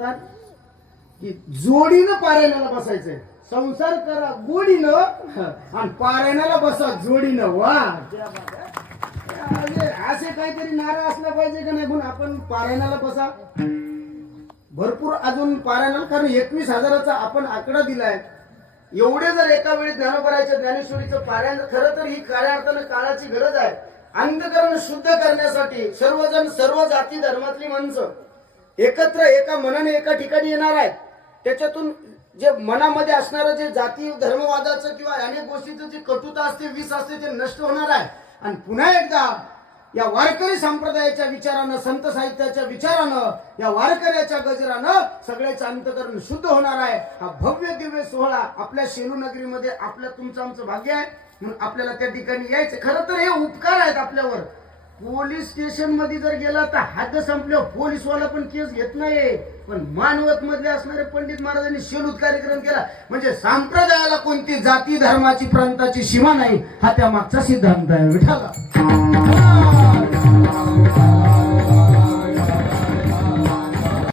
म्हणतात की जोडीनं पारायणाला बसायचंय. संसार करा गोडीनं आणि पारायणाला बसा जोडीनं. वा असे काहीतरी नारा असला पाहिजे का नाही म्हणून आपण पारायणाला बसा. भरपूर अजून पारायणाला, कारण 21,000चा आपण आकडा दिलाय. एवढे जर एका वेळी ज्ञानोबराच्या ज्ञानेश्वरीचं पारायण, खरं तर ही खऱ्या अर्थानं काळाची गरज आहे. अंधकरण शुद्ध करण्यासाठी सर्वजण, सर्व जाती धर्मातली माणसं एकत्र एका मनाने एका ठिकाणी येणार आहेत. त्याच्यातून जे मनामध्ये असणारं जे जाती धर्मवादाचं किंवा अनेक गोष्टीचं जे कटुता असते, विष असते, ते नष्ट होणार आहे. आणि पुन्हा एकदा या वारकरी संप्रदायाच्या विचारानं, संत साहित्याच्या विचारानं, या वारकऱ्याच्या गजरानं सगळ्याचं अंतकरण शुद्ध होणार आहे. हा भव्य दिव्य सोहळा आपल्या शेलू नगरीमध्ये, आपल्या तुमचं आमचं भाग्य आहे. म्हणून आपल्याला त्या ठिकाणी यायचं. खरं तर हे उपकार आहेत आपल्यावर. पोलीस स्टेशन मध्ये जर गेला तर हद्द संपल्यावर पोलीसवाला पण केस घेत नाही. पण मानवत मध्ये असणारे पंडित महाराजांनी शेलूत कार्यक्रम केला म्हणजे संप्रदायाला कोणती जाती धर्माची प्रांताची सीमा नाही, हा त्या मागचा सिद्धांत आहे. विठाला